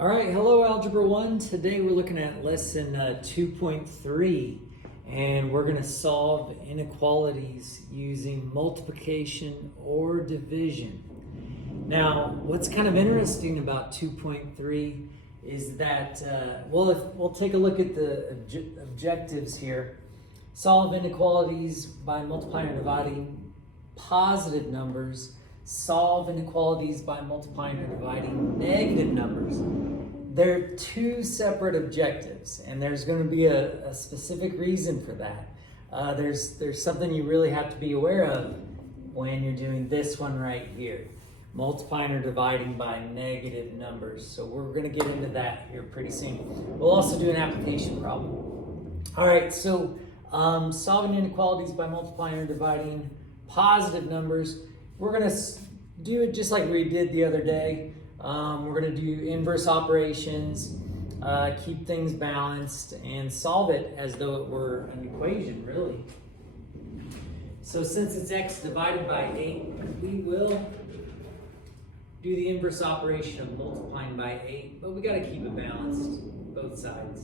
All right, hello Algebra 1. Today we're looking at lesson 2.3 and we're going to solve inequalities using multiplication or division. Now, what's kind of interesting about 2.3 is that, we'll take a look at the objectives here. Solve inequalities by multiplying or dividing positive numbers. Solve inequalities by multiplying or dividing negative numbers. They're two separate objectives, and there's going to be a specific reason for that. There's something you really have to be aware of when you're doing this one right here, multiplying or dividing by negative numbers. So we're going to get into that here pretty soon. We'll also do an application problem. All right, so solving inequalities by multiplying or dividing positive numbers. We're going to do it just like we did the other day. We're going to do inverse operations, keep things balanced, and solve it as though it were an equation, really. So since it's x divided by 8, we will do the inverse operation of multiplying by 8, but we got to keep it balanced, both sides.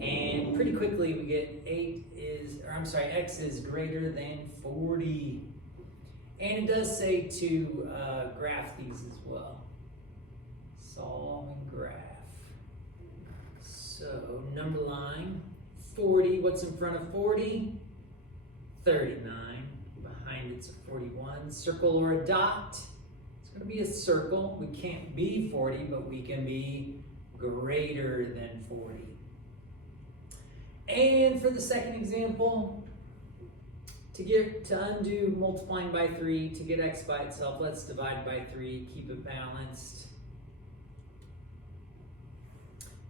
And pretty quickly we get x is greater than 40. And it does say to graph these as well. Solve and graph. So number line, 40. What's in front of 40? 39. Behind it's a 41. Circle or a dot. It's going to be a circle. We can't be 40, but we can be greater than 40. And for the second example, to undo multiplying by 3, to get x by itself, let's divide by 3, keep it balanced.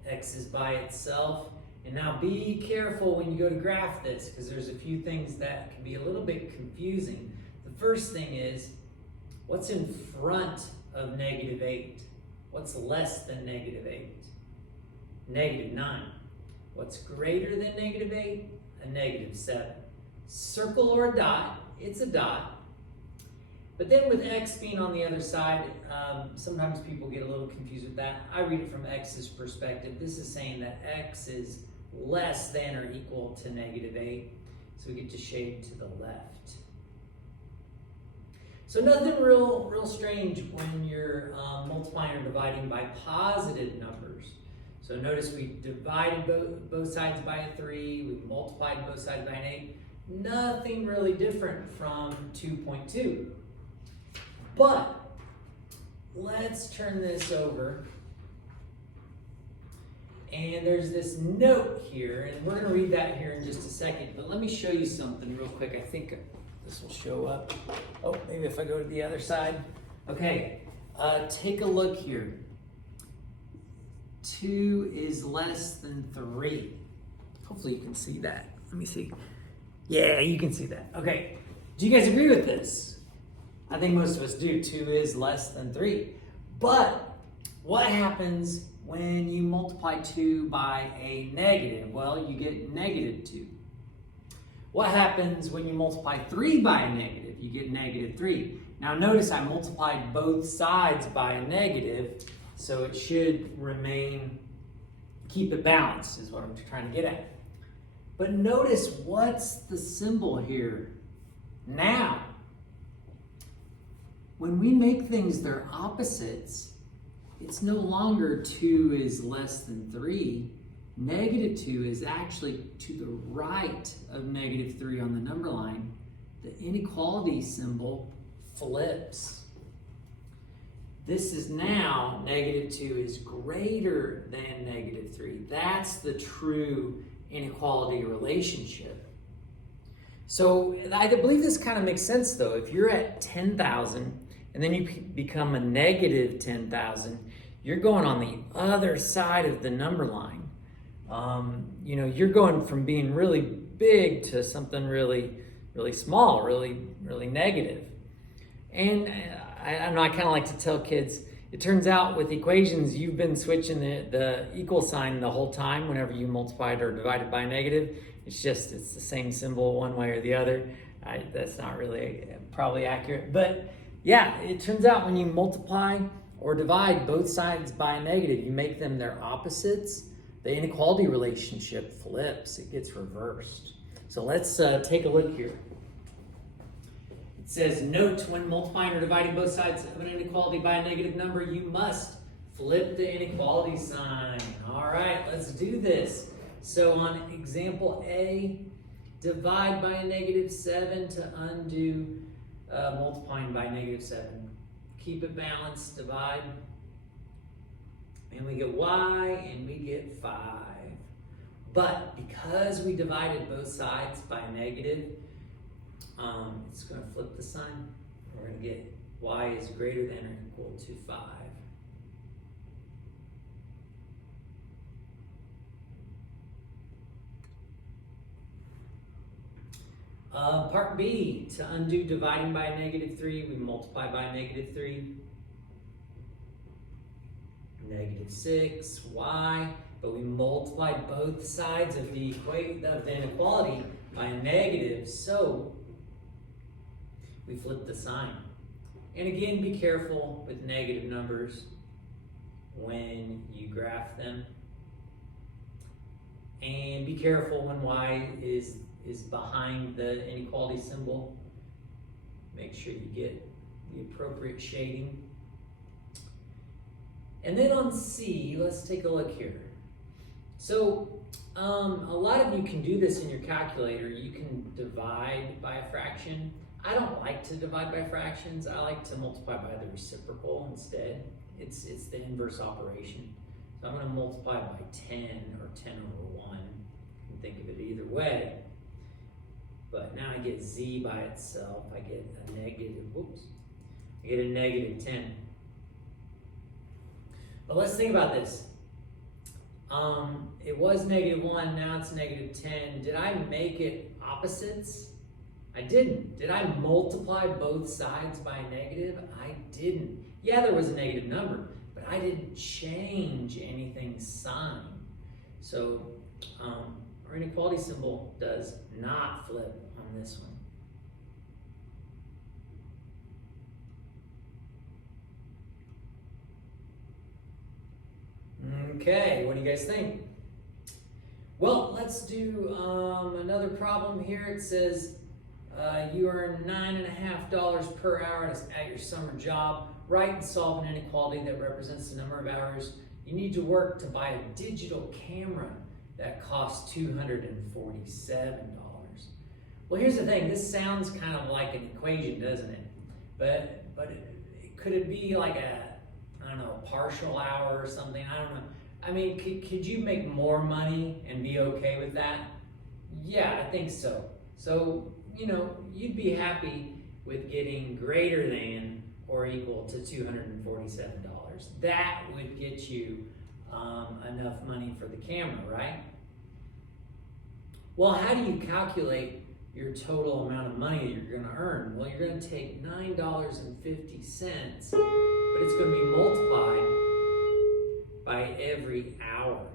X is by itself. And now be careful when you go to graph this, because there's a few things that can be a little bit confusing. The first thing is, what's in front of negative 8? What's less than negative 8? Negative 9. What's greater than negative 8? A negative 7. Circle or a dot, it's a dot. But then with x being on the other side, sometimes people get a little confused with that. I read it from x's perspective. This is saying that x is less than or equal to negative 8. So we get to shade to the left. So nothing real strange when you're multiplying or dividing by positive numbers. So notice we divided both sides by a 3, we multiplied both sides by an 8. Nothing really different from 2.2. But let's turn this over. And there's this note here, and we're going to read that here in just a second. But let me show you something real quick. I think this will show up. Oh, maybe if I go to the other side. Okay, take a look here. 2 is less than 3. Hopefully you can see that. Let me see. Yeah, you can see that. Okay, do you guys agree with this? I think most of us do. 2 is less than 3. But what happens when you multiply 2 by a negative? Well, you get negative 2. What happens when you multiply 3 by a negative? You get negative 3. Now notice I multiplied both sides by a negative, so it should keep it balanced is what I'm trying to get at. But notice what's the symbol here now. When we make things their opposites, it's no longer 2 is less than 3. Negative 2 is actually to the right of negative 3 on the number line. The inequality symbol flips. This is now negative 2 is greater than negative 3. That's the true inequality relationship. So I believe this kind of makes sense though. If you're at 10,000 and then you become a negative 10,000, you're going on the other side of the number line. You're going from being really big to something really, really small, really, really negative. And I don't know, I kind of like to tell kids, it turns out with equations, you've been switching the equal sign the whole time whenever you multiplied or divided by a negative. It's the same symbol one way or the other. That's not really probably accurate. But yeah, it turns out when you multiply or divide both sides by a negative. You make them their opposites, the inequality relationship flips, it gets reversed. So let's take a look here. It says, note when multiplying or dividing both sides of an inequality by a negative number, you must flip the inequality sign. All right, let's do this. So on example A, divide by a -7 to undo multiplying by -7. Keep it balanced, divide. And we get y and we get 5. But because we divided both sides by a negative, it's going to flip the sign. We're going to get y is greater than or equal to 5. Part B, to undo dividing by a -3, we multiply by a -3. -6y, but we multiply both sides of the inequality by a negative, so we flip the sign. And again, be careful with negative numbers when you graph them. And be careful when y is behind the inequality symbol. Make sure you get the appropriate shading. And then on C, let's take a look here. So a lot of you can do this in your calculator. You can divide by a fraction. I don't like to divide by fractions. I like to multiply by the reciprocal instead. It's the inverse operation. So I'm going to multiply by 10 or 10 over 1. You can think of it either way. But now I get z by itself. I get a -10. But let's think about this. It was -1, now it's -10. Did I make it opposites? I didn't. Did I multiply both sides by a negative? I didn't. Yeah, there was a negative number, but I didn't change anything's sign. So our inequality symbol does not flip on this one. Okay, what do you guys think? Well, let's do another problem here. It says you earn $9.50 per hour at your summer job. Write and solve an inequality that represents the number of hours you need to work to buy a digital camera that costs $247. Well, here's the thing. This sounds kind of like an equation, doesn't it? But could it be like a, I don't know, partial hour or something? I don't know. I mean, could you make more money and be okay with that? Yeah, I think so. So, you know, you'd be happy with getting greater than or equal to $247. That would get you enough money for the camera, right? Well, how do you calculate your total amount of money that you're going to earn? Well, you're going to take $9.50, but it's going to be multiplied by every hour.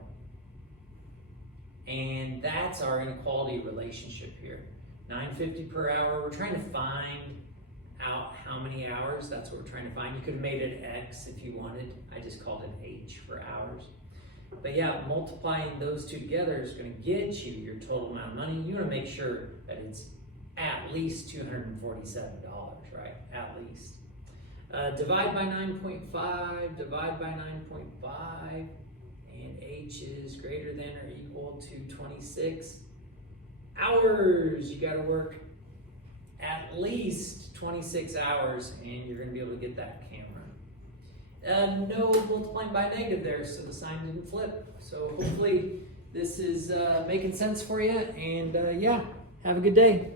And that's our inequality relationship here. $9.50 per hour. We're trying to find out how many hours. That's what we're trying to find. You could have made it X if you wanted. I just called it H for hours. But yeah, multiplying those two together is going to get you your total amount of money. You want to make sure that it's at least $247, right? At least. Divide by 9.5, divide by 9.5, and H is greater than or equal to 26 hours. You got to work at least 26 hours, and you're going to be able to get that camera. No multiplying by negative there, so the sign didn't flip. So hopefully this is making sense for you, and yeah, have a good day.